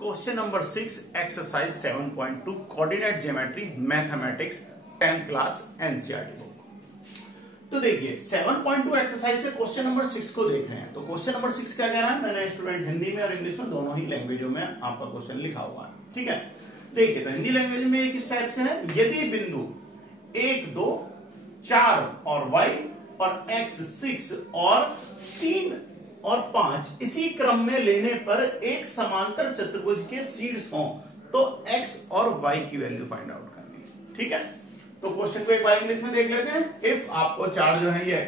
Question number 6 exercise 7.2 coordinate geometry mathematics 10th class NCERT book. तो देखिए 7.2 exercise से question number 6 को देख रहे हैं। तो क्वेश्चन नंबर 6 क्या कह रहा है, मैंने स्टूडेंट हिंदी में और इंग्लिश में दोनों ही लैंग्वेजों में आपका क्वेश्चन लिखा हुआ है। ठीक है, देखिए तो हिंदी लैंग्वेज में किस टाइप से है, यदि बिंदु 1, 2, 4 और y और x 6 और 3 और 5 इसी क्रम में लेने पर एक समांतर चतुर्भुज के शीर्ष हों तो x और y की वैल्यू फाइंड आउट करनी है। ठीक है, तो क्वेश्चन को एक बार इंग्लिश में देख लेते हैं। इफ आपको चार जो है ये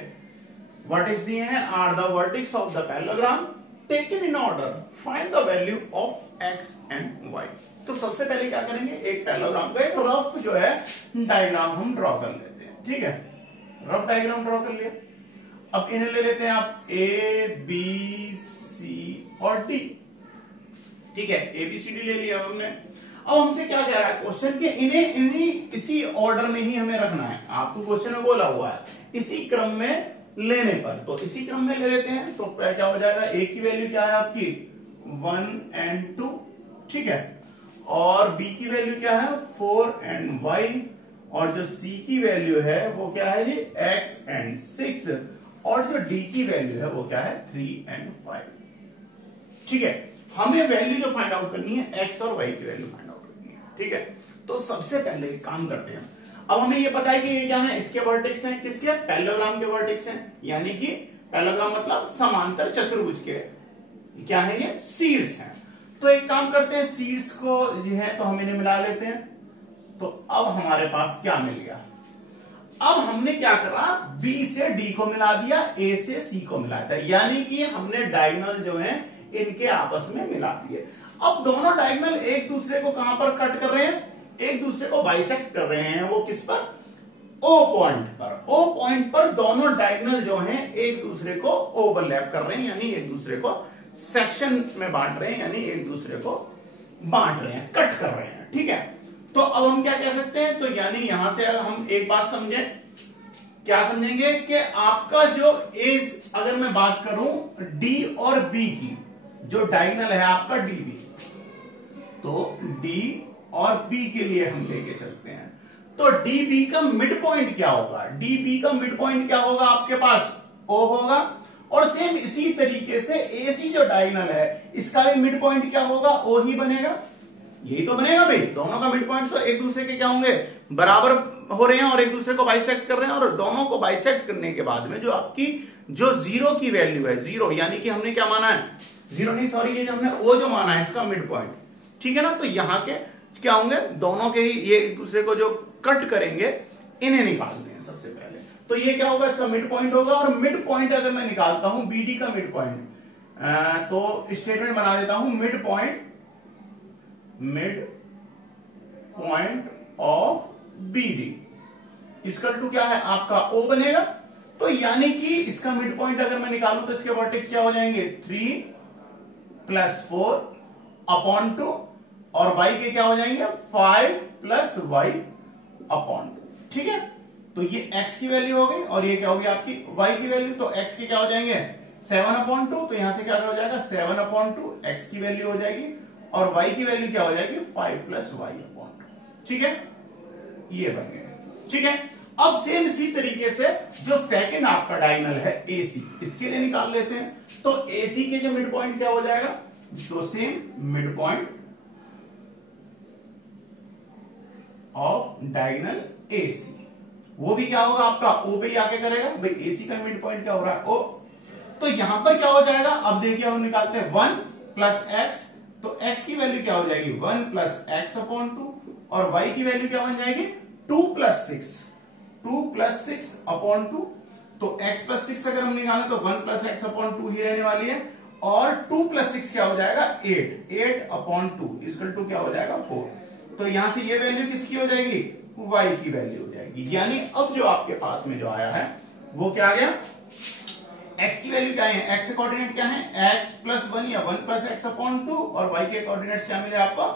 वर्टेक्स दिए हैं, are the vertex of the parallelogram taken in order, find the value of x and y। तो सबसे पहले क्या करेंगे, एक पैरेललोग्राम का एक रफ जो है डायग्राम हम ड्रॉ कर लेते हैं। ठीक है, रफ डायग्राम ड्रॉ कर लिया। अब इन्हें ले लेते हैं आप ए बी सी और डी। ठीक है, ए बी सी डी ले लिया हमने। अब हमसे क्या कह रहा है क्वेश्चन के इन्हीं इसी ऑर्डर में ही हमें रखना है। आपको क्वेश्चन में बोला हुआ है इसी क्रम में लेने पर, तो इसी क्रम में ले लेते हैं। तो क्या हो जाएगा, ए की वैल्यू क्या है आपकी 1 एंड 2। ठीक है, और बी की वैल्यू क्या है 4 एंड y, और जो सी की वैल्यू है वो क्या है जी x एंड 6, और जो डी की वैल्यू है वो क्या है 3 एंड 5। ठीक है, हमें वैल्यू जो फाइंड आउट करनी है x और y की वैल्यू फाइंड आउट करनी है। ठीक है, तो सबसे पहले एक काम करते हैं। अब हमें ये पता है कि ये क्या है, इसके वर्टेक्स हैं, किसके, पैरेललोग्राम के वर्टेक्स हैं, यानी कि पैरेललोग्राम मतलब समांतर चतुर्भुज के क्या है, ये शीर्ष है। तो एक काम करते हैं, शीर्ष को ये है तो हम इन्हें मिला लेते हैं। तो अब हमारे पास क्या मिल गया, अब हमने क्या करा, B से D को मिला दिया, A से C को मिला दिया, यानी कि हमने डायगोनल जो है इनके आपस में मिला दिए। अब दोनों डायगोनल एक दूसरे को कहां पर कट कर रहे हैं, एक दूसरे को बाइसेक्ट कर रहे हैं। वो किस पर, O पॉइंट पर। O पॉइंट पर दोनों डायगोनल जो हैं एक दूसरे को ओवरलैप कर रहे हैं, यानी एक दूसरे को सेक्शन में बांट रहे हैं, यानी एक दूसरे को बांट रहे हैं, कट कर रहे हैं। ठीक है, तो अब हम क्या कह सकते हैं, तो यानी यहां से अगर हम एक बात समझें, क्या समझेंगे कि आपका जो एज, अगर मैं बात करूं डी और बी की, जो डायगोनल है आपका डी बी, तो डी और बी के लिए हम लेके चलते हैं। तो डी बी का मिड पॉइंट क्या होगा, डी बी का मिड पॉइंट क्या होगा, आपके पास ओ होगा। और सेम इसी तरीके से ए सी जो डायगोनल है इसका भी मिड पॉइंट क्या होगा, ओ ही बनेगा। यही तो बनेगा भाई, दोनों का मिड पॉइंट तो एक दूसरे के क्या होंगे, बराबर हो रहे हैं और एक दूसरे को बाइसेक्ट कर रहे हैं। और दोनों को बाइसेक्ट करने के बाद में जो आपकी जो जीरो की वैल्यू है, जीरो यानी कि हमने क्या माना है, जीरो नहीं सॉरी, ये जो हमने ओ जो माना है इसका मिड पॉइंट। ठीक है ना, तो यहां के क्या होंगे, दोनों के ही ये एक दूसरे को जो कट करेंगे इन्हें निकालते हैं सबसे पहले। तो ये क्या होगा, इसका मिड पॉइंट होगा। और मिड पॉइंट अगर मैं निकालता हूं बी डी का मिड पॉइंट, तो स्टेटमेंट बना देता हूं, mid point of B D equal to क्या है आपका ओ बनेगा। तो यानी कि इसका मिड पॉइंट अगर मैं निकालूं तो इसके वर्टेक्स क्या हो जाएंगे 3 + 4 अपॉन 2, और y के क्या हो जाएंगे 5 + y अपॉन 2। ठीक है, तो ये x की वैल्यू हो गई और ये क्या होगी आपकी y की वैल्यू। तो x के क्या हो जाएंगे 7/2, तो यहां से क्या हो जाएगा 7/2 x की वैल्यू हो जाएगी, और y की वैल्यू क्या हो जाएगी 5 + y अपॉन 2। ठीक है, ये बन गया। ठीक है, अब सेम इसी तरीके से जो सेकंड आपका डायगोनल है AC, इसके लिए निकाल लेते हैं। तो AC के जो मिड पॉइंट क्या हो जाएगा, तो same mid point of diagonal AC, वो भी क्या होगा आपका O पे आके करेगा भाई। AC का मिड पॉइंट क्या हो रहा है O, तो यहां पर क्या हो जाएगा, अब देखिए हम निकालते हैं 1 + x, तो x की वैल्यू क्या हो जाएगी 1 + x अपॉन 2, और y की वैल्यू क्या बन जाएगी 2 + 6 अपॉन 2। तो x + 6 अगर हम निकालें तो 1 + x अपॉन 2 ही रहने वाली है, और 2 + 6 क्या हो जाएगा 8 अपॉन 2 इक्वल टू क्या हो जाएगा 4। तो यहां से ये वैल्यू किसकी हो जाएगी, y की वैल्यू हो जाएगी। यानी अब जो आपके पास में जो आया है वो क्या आ गया, x की वैल्यू क्या है, x के कोऑर्डिनेट क्या है x + 1 या 1 + x अपॉन 2, और y के कोऑर्डिनेट्स क्या मिले आपका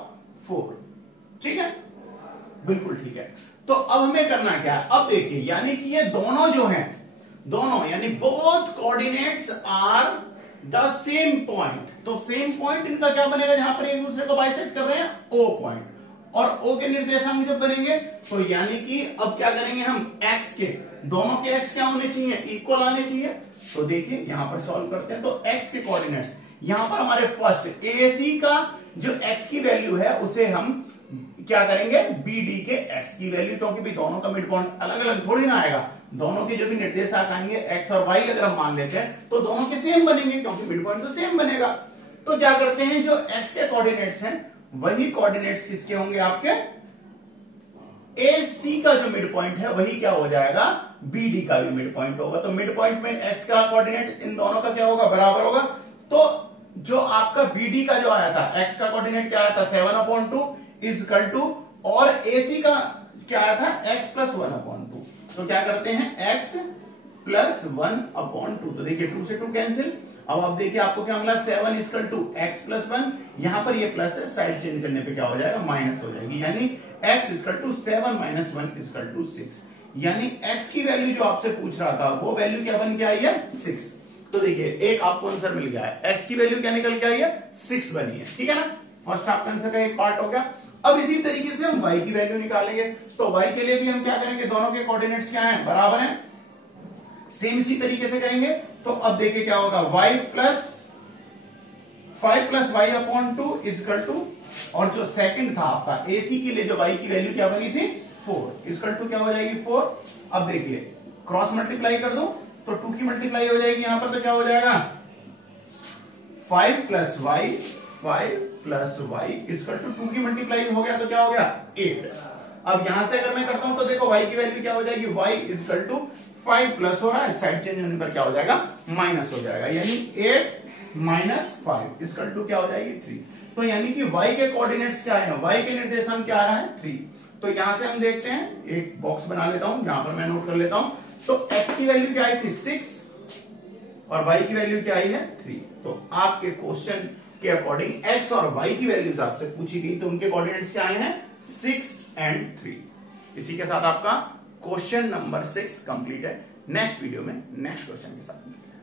4। ठीक है, बिल्कुल ठीक है। तो अब हमें करना क्या है, अब देखिए यानी कि ये दोनों जो हैं, दोनों यानी both coordinates are the same point, तो सेम पॉइंट इनका क्या बनेगा, जहां पर एक दूसरे को बाइसेक्ट कर रहे हैं, ओ पॉइंट, और ओ के निर्देशांक जब बनेंगे तो यानी कि अब क्या करेंगे हम, एक्स के दोनों के एक्स क्या होने चाहिए, इक्वल आने चाहिए। तो देखिए यहां पर सॉल्व करते हैं, तो एक्स के कोऑर्डिनेट्स यहां पर हमारे फर्स्ट एसी का जो एक्स की वैल्यू है उसे हम क्या करेंगे, बीडी के एक्स की वैल्यू, क्योंकि भी दोनों का मिड पॉइंट अलग अलग थोड़ी ना आएगा, दोनों के जो भी निर्देशांक आएंगे एक्स और वाई अगर हम मान लेते हैं तो दोनों के सेम बनेंगे, क्योंकि मिड पॉइंट तो सेम बनेगा। तो क्या करते हैं, जो एक्स के कोऑर्डिनेट्स हैं वही कोऑर्डिनेट्स किसके होंगे, आपके ए सी का जो मिड पॉइंट है वही क्या हो जाएगा, बीडी का भी मिड पॉइंट होगा। तो मिड पॉइंट में एक्स का कोऑर्डिनेट इन दोनों का क्या होगा, बराबर होगा। तो जो आपका बीडी का जो आया था, एक्स का कोऑर्डिनेट क्या आया था, 7/2 इज इक्वल टू, और एसी का क्या आया था, x प्लस 1/2। तो क्या करते हैं, x प्लस 1/2। तो देखिए 2 से 2 कैंसिल। अब आप देखिए आपको क्या मिला, 7 इक्वल टू एक्स प्लस 1, यहां पर ये प्लस है, साइड चेंज करने पे क्या हो जाएगा, माइनस हो जाएगी, यानी x equal to 7 minus 1 equal to 6। यानी x की वैल्यू जो आपसे पूछ रहा था वो वैल्यू क्या बन के आई है, 6। तो देखिए एक आपको आंसर मिल गया है, x की वैल्यू क्या निकल के आई है, 6 बनी है, ठीक है ना। फर्स्ट आपका आंसर का एक पार्ट हो गया। अब इसी तरीके से हम y की वैल्यू निकालेंगे। तो y के लिए भी हम क्या करेंगे, दोनों के कोऑर्डिनेट्स क्या हैं, बराबर हैं, सेम इसी तरीके से करेंगे। तो अब देखिए क्या होगा, y plus 5 plus y upon 2 equal to, और जो सेकंड था आपका एसी के लिए जो y की वैल्यू क्या बनी थी, 4 इजकल टू क्या हो जाएगी, 4। अब देखिए क्रॉस मल्टीप्लाई कर दो तो 2 की मल्टीप्लाई हो जाएगी यहां पर, तो क्या हो जाएगा, 5 plus y, 5 plus y equal to 2 की मल्टीप्लाई हो गया तो क्या हो गया, 8। अब यहां से अगर मैं करता हूं तो देखो y की वैल्यू क्या हो जाएगी, y इजकल टू 5 प्लस हो रहा है, साइड चेंज होने पर क्या हो जाएगा, माइनस हो जाएगा, यानी 8 माइनस 5 इजकल टू क्या हो जाएगी, 3। तो यानी कि y के कोऑर्डिनेट्स क्या है, y के निर्देशांक क्या आ रहा है, 3। तो यहां से हम देखते हैं, एक बॉक्स बना लेता हूं, यहां पर मैं नोट कर लेता हूं। तो x की वैल्यू क्या आई थी, 6, और y की वैल्यू क्या आई है, 3। तो आपके क्वेश्चन के अकॉर्डिंग x और y की वैल्यूज आपसे पूछी गई, तो उनके कोऑर्डिनेट्स क्या आए हैं, 6 एंड 3। इसी के साथ आपका क्वेश्चन नंबर 6 कंप्लीट है। नेक्स्ट वीडियो में नेक्स्ट क्वेश्चन के साथ मिलते हैं।